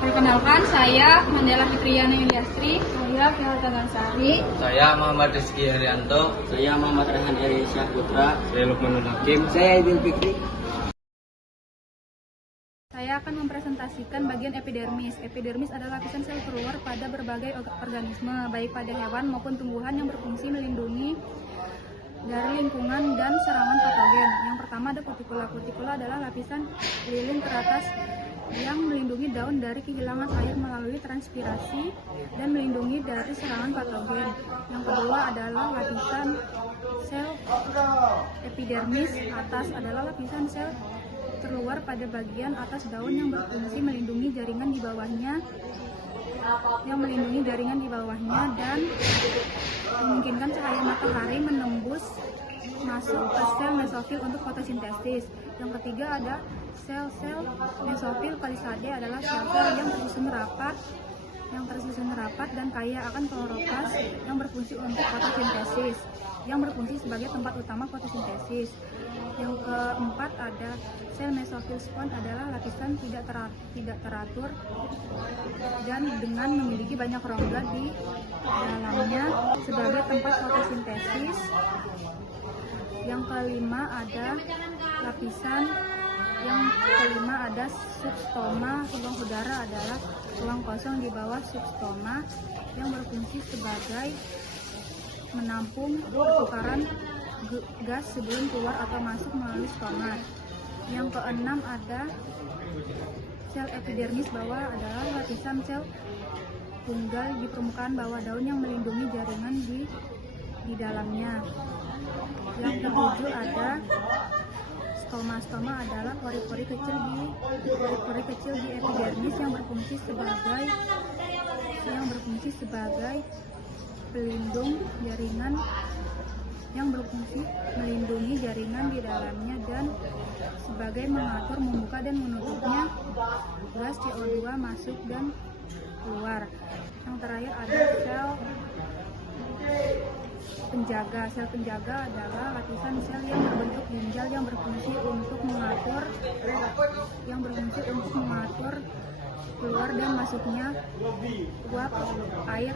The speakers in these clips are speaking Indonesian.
Perkenalkan, saya Mandela Fitriana Yuliastri. Saya Fialta Gansari. Saya Muhammad Rizky Herianto. Saya Muhammad Rehan Elisha Putra. Saya Lukmanul Hakim. Saya Idul Fikri. Saya akan mempresentasikan bagian epidermis. Epidermis adalah lapisan sel keluar pada berbagai organisme, baik pada hewan maupun tumbuhan yang berfungsi melindungi dari lingkungan dan serangan patogen. Yang pertama ada kutikula. Kutikula adalah lapisan lilin teratas yang melindungi daun dari kehilangan air melalui transpirasi dan melindungi dari serangan patogen. Yang kedua adalah lapisan sel epidermis. Atas adalah lapisan sel terluar pada bagian atas daun yang berfungsi melindungi jaringan di bawahnya dan memungkinkan cahaya matahari menembus masuk ke sel mesofil untuk fotosintesis. Yang ketiga ada sel-sel mesofil palisade, adalah sel-sel yang tersusun rapat dan kaya akan kloroplast yang berfungsi untuk fotosintesis, yang berfungsi sebagai tempat utama fotosintesis. Yang keempat ada sel mesofil spons, adalah lapisan tidak teratur dan dengan memiliki banyak rongga di dalamnya sebagai tempat fotosintesis. Yang kelima ada substoma. Ruang udara adalah ruang kosong di bawah substoma yang berfungsi sebagai menampung pertukaran gas sebelum keluar atau masuk melalui stoma. Yang keenam ada sel epidermis bawah, adalah lapisan sel tunggal di permukaan bawah daun yang melindungi jaringan di dalamnya. Yang ketujuh ada stoma. Stoma adalah pori-pori kecil di epidermis yang berfungsi sebagai pelindung jaringan, yang berfungsi melindungi jaringan di dalamnya dan sebagai mengatur, membuka dan menutupnya gas CO2 masuk dan keluar. Yang terakhir ada sel penjaga. Sel penjaga adalah lapisan sel yang berbentuk ginjal yang berfungsi untuk mengatur keluar dan masuknya uap, air,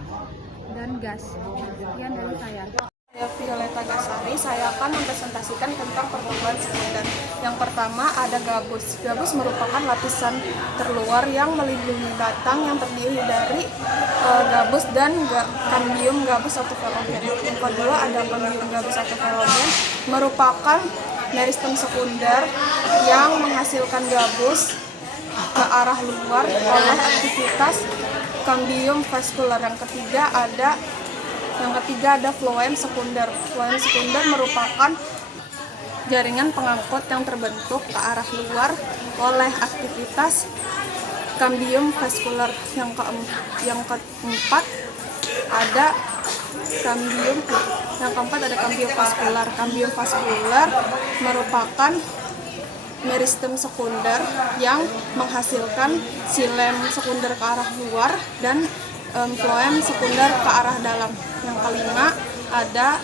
dan gas. Sekian dari saya. Saya Violeta Gasari. Saya akan mempresentasikan tentang pertumbuhan sekunder. Yang pertama ada gabus. Gabus merupakan lapisan terluar yang melindungi batang yang terdiri dari gabus dan kambium gabus atau velogen. Yang kedua ada kambium gabus atau velogen, merupakan meristem sekunder yang menghasilkan gabus ke arah luar oleh aktivitas kambium vaskular. Yang ketiga ada floem sekunder. Floem sekunder merupakan jaringan pengangkut yang terbentuk ke arah luar oleh aktivitas kambium vaskular. Yang keempat ada kambium vaskular. Kambium vaskular merupakan meristem sekunder yang menghasilkan xilem sekunder ke arah luar dan floem sekunder ke arah dalam. Yang kelima ada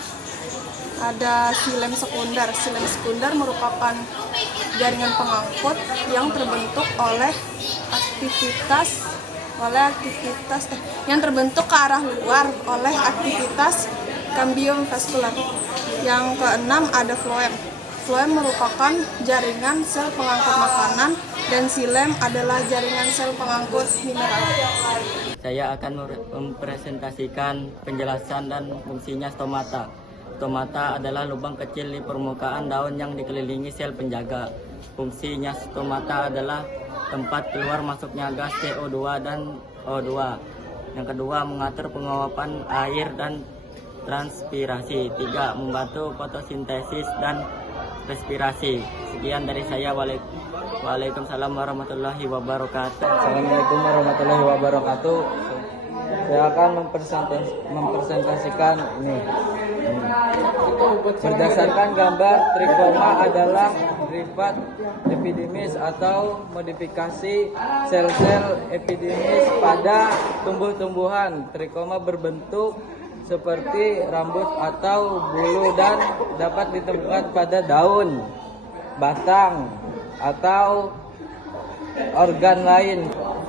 xilem sekunder. Xilem sekunder merupakan jaringan pengangkut yang terbentuk yang terbentuk ke arah luar oleh aktivitas kambium vaskular. Yang keenam ada floem. Floem merupakan jaringan sel pengangkut makanan dan xilem adalah jaringan sel pengangkut mineral. Saya akan mempresentasikan penjelasan dan fungsinya stomata. Stomata adalah lubang kecil di permukaan daun yang dikelilingi sel penjaga. Fungsinya stomata adalah tempat keluar masuknya gas CO2 dan O2. Yang kedua, mengatur penguapan air dan transpirasi. 3. Membantu fotosintesis dan respirasi. Sekian dari saya. Waalaikumsalam warahmatullahi wabarakatuh. Assalamualaikum warahmatullahi wabarakatuh. Saya akan mempresentasikan ini. Berdasarkan gambar, trikoma adalah derivat epidermis atau modifikasi sel-sel epidermis pada tumbuh-tumbuhan. Trikoma berbentuk seperti rambut atau bulu dan dapat ditemukan pada daun, batang, atau organ lain.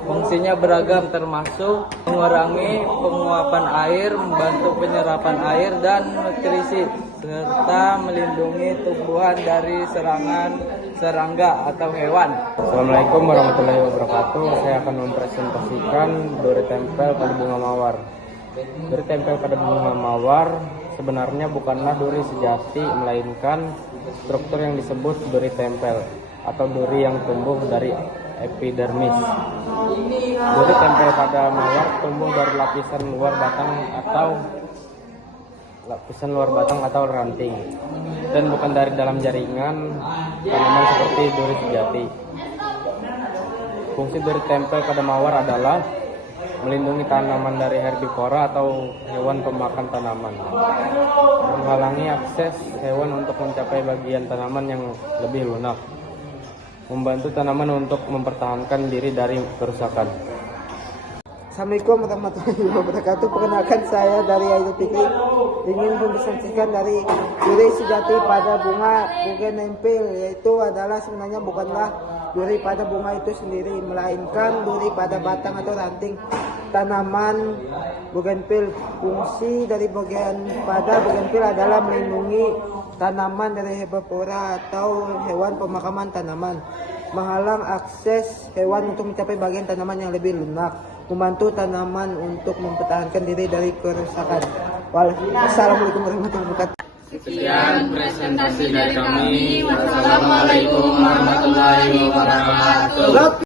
Fungsinya beragam termasuk mengurangi penguapan air, membantu penyerapan air dan nutrisi, serta melindungi tumbuhan dari serangan serangga atau hewan. Assalamualaikum warahmatullahi wabarakatuh. Saya akan mempresentasikan duri tempel pada bunga mawar. Duri tempel pada bunga mawar sebenarnya bukanlah duri sejati, melainkan struktur yang disebut duri tempel atau duri yang tumbuh dari epidermis. Duri tempel pada mawar tumbuh dari lapisan luar batang atau ranting, dan bukan dari dalam jaringan tanaman seperti duri sejati. Fungsi duri tempel pada mawar adalah melindungi tanaman dari herbivora atau hewan pemakan tanaman, menghalangi akses hewan untuk mencapai bagian tanaman yang lebih lunak, membantu tanaman untuk mempertahankan diri dari kerusakan. Assalamualaikum warahmatullahi wabarakatuh. Perkenalkan, saya dari Ayu Fikri ingin mempresentasikan dari duri sejati pada bunga bougainville, yaitu adalah sebenarnya bukanlah duri pada bunga itu sendiri, melainkan duri pada batang atau ranting tanaman bougainville. Fungsi dari bougainville adalah melindungi tanaman dari herbivora atau hewan pemakaman tanaman, menghalang akses hewan untuk mencapai bagian tanaman yang lebih lunak, membantu tanaman untuk mempertahankan diri dari kerusakan. Wassalamualaikum warahmatullahi wabarakatuh. Sekian presentasi dari kami. Wassalamualaikum warahmatullahi wabarakatuh.